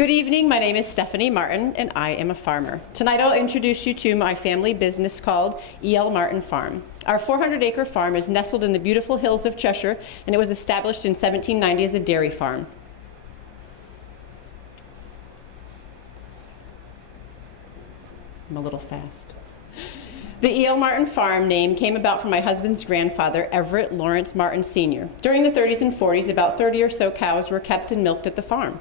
Good evening, my name is Stephanie Martin and I am a farmer. Tonight I'll introduce you to my family business called Elmartin Farm. Our 400-acre farm is nestled in the beautiful hills of Cheshire and it was established in 1790 as a dairy farm. I'm a little fast. The Elmartin Farm name came about from my husband's grandfather, Everett Lawrence Martin Sr. During the 30s and 40s, about 30 or so cows were kept and milked at the farm.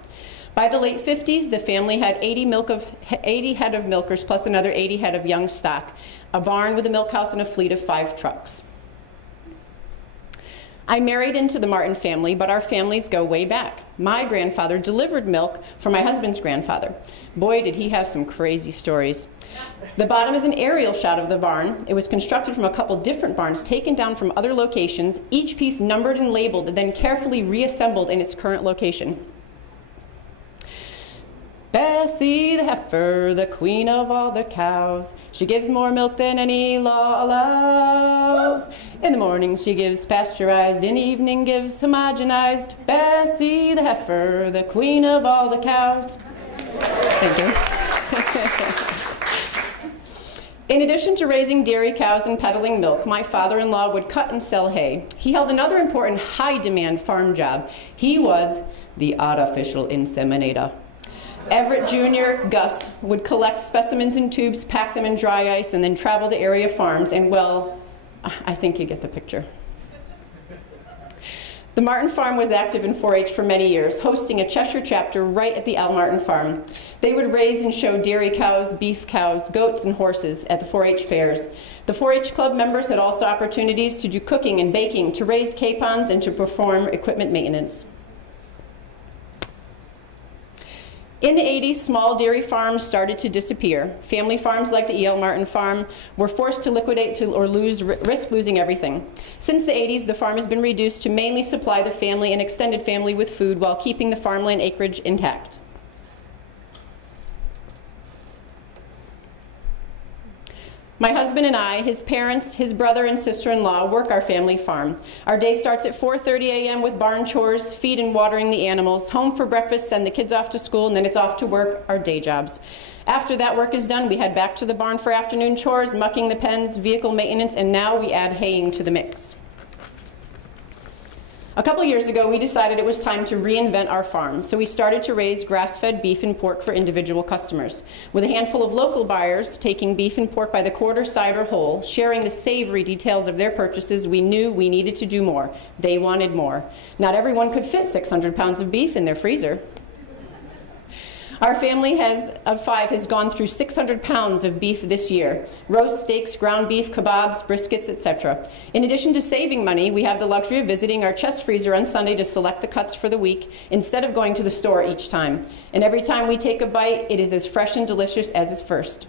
By the late 50s, the family had 80 head of milkers plus another 80 head of young stock, a barn with a milk house and a fleet of 5 trucks. I married into the Martin family, but our families go way back. My grandfather delivered milk for my husband's grandfather. Boy, did he have some crazy stories. The bottom is an aerial shot of the barn. It was constructed from a couple different barns taken down from other locations, each piece numbered and labeled, and then carefully reassembled in its current location. Bessie the heifer, the queen of all the cows, she gives more milk than any law allows. In the morning she gives pasteurized, in the evening gives homogenized. Bessie the heifer, the queen of all the cows. Thank you. In addition to raising dairy cows and peddling milk, my father-in-law would cut and sell hay. He held another important high-demand farm job. He was the artificial inseminator. Everett Jr. Gus would collect specimens in tubes, pack them in dry ice, and then travel to area farms, and well, I think you get the picture. The Martin Farm was active in 4-H for many years, hosting a Cheshire chapter right at the Elmartin Farm. They would raise and show dairy cows, beef cows, goats, and horses at the 4-H fairs. The 4-H club members had also opportunities to do cooking and baking, to raise capons, and to perform equipment maintenance. In the 80s, small dairy farms started to disappear. Family farms like the Elmartin Farm were forced to liquidate or risk losing everything. Since the 80s, the farm has been reduced to mainly supply the family and extended family with food while keeping the farmland acreage intact. My husband and I, his parents, his brother and sister-in-law work our family farm. Our day starts at 4:30 a.m. with barn chores, feed and watering the animals, home for breakfast, send the kids off to school, and then it's off to work, our day jobs. After that work is done, we head back to the barn for afternoon chores, mucking the pens, vehicle maintenance, and now we add haying to the mix. A couple years ago, we decided it was time to reinvent our farm, so we started to raise grass-fed beef and pork for individual customers. With a handful of local buyers taking beef and pork by the quarter, side, or whole, sharing the savory details of their purchases, we knew we needed to do more. They wanted more. Not everyone could fit 600 pounds of beef in their freezer. Our family of 5 has gone through 600 pounds of beef this year. Roast steaks, ground beef, kebabs, briskets, etc. In addition to saving money, we have the luxury of visiting our chest freezer on Sunday to select the cuts for the week instead of going to the store each time. And every time we take a bite, it is as fresh and delicious as its first.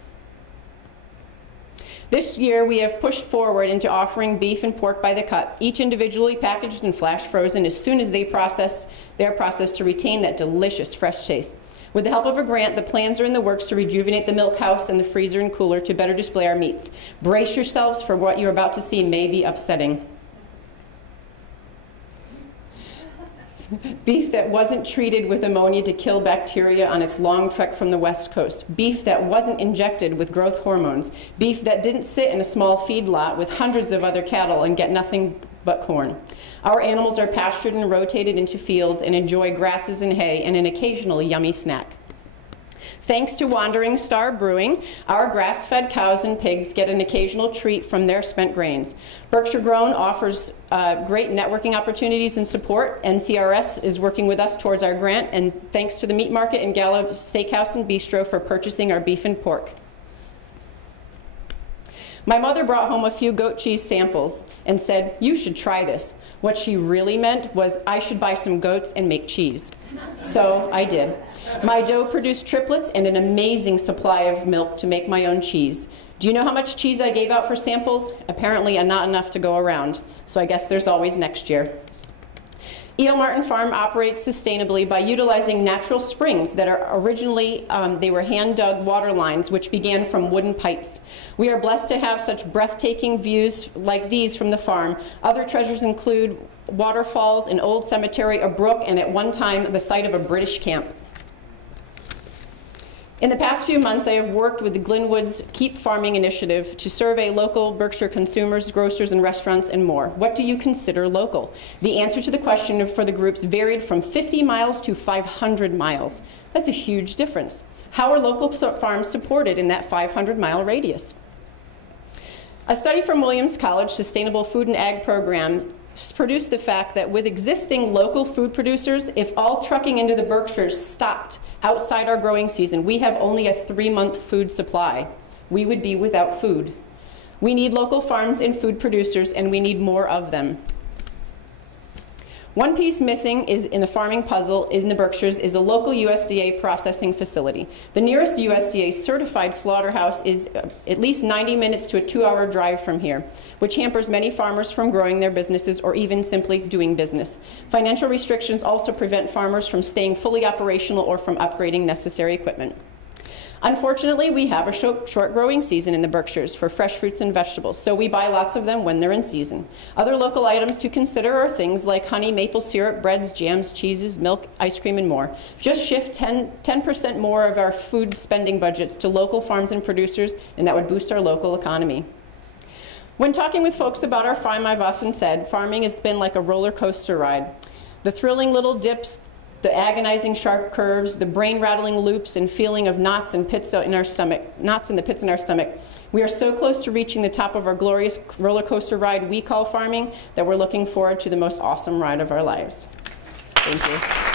This year, we have pushed forward into offering beef and pork by the cut, each individually packaged and flash frozen as soon as they're processed to retain that delicious fresh taste. With the help of a grant, the plans are in the works to rejuvenate the milk house and the freezer and cooler to better display our meats. Brace yourselves for what you're about to see may be upsetting. Beef that wasn't treated with ammonia to kill bacteria on its long trek from the West Coast. Beef that wasn't injected with growth hormones. Beef that didn't sit in a small feedlot with hundreds of other cattle and get nothing but corn. Our animals are pastured and rotated into fields and enjoy grasses and hay and an occasional yummy snack. Thanks to Wandering Star Brewing, our grass-fed cows and pigs get an occasional treat from their spent grains. Berkshire Grown offers great networking opportunities and support. NCRS is working with us towards our grant, and thanks to the Meat Market and Gallo Steakhouse and Bistro for purchasing our beef and pork. My mother brought home a few goat cheese samples and said, "You should try this." What she really meant was I should buy some goats and make cheese. So I did. My dough produced triplets and an amazing supply of milk to make my own cheese. Do you know how much cheese I gave out for samples? Apparently not enough to go around. So I guess there's always next year. Elmartin Farm operates sustainably by utilizing natural springs that are originally, they were hand-dug water lines which began from wooden pipes. We are blessed to have such breathtaking views like these from the farm. Other treasures include waterfalls, an old cemetery, a brook, and at one time the site of a British camp. In the past few months, I have worked with the Glenwood's Keep Farming Initiative to survey local Berkshire consumers, grocers, and restaurants, and more. What do you consider local? The answer to the question for the groups varied from 50 miles to 500 miles. That's a huge difference. How are local farms supported in that 500-mile radius? A study from Williams College Sustainable Food and Ag Program produced the fact that with existing local food producers, if all trucking into the Berkshires stopped outside our growing season, we have only a 3-month food supply. We would be without food. We need local farms and food producers, and we need more of them. One piece missing is in the farming puzzle in the Berkshires is a local USDA processing facility. The nearest USDA certified slaughterhouse is at least 90 minutes to a 2-hour drive from here, which hampers many farmers from growing their businesses or even simply doing business. Financial restrictions also prevent farmers from staying fully operational or from upgrading necessary equipment. Unfortunately, we have a short growing season in the Berkshires for fresh fruits and vegetables, so we buy lots of them when they're in season. Other local items to consider are things like honey, maple syrup, breads, jams, cheeses, milk, ice cream, and more. Just shift 10% more of our food spending budgets to local farms and producers, and that would boost our local economy. When talking with folks about our farm, I've often said farming has been like a roller coaster ride. The thrilling little dips, the agonizing sharp curves, the brain-rattling loops, and feeling of knots in the pits in our stomach. We are so close to reaching the top of our glorious roller coaster ride we call farming that we're looking forward to the most awesome ride of our lives. Thank you.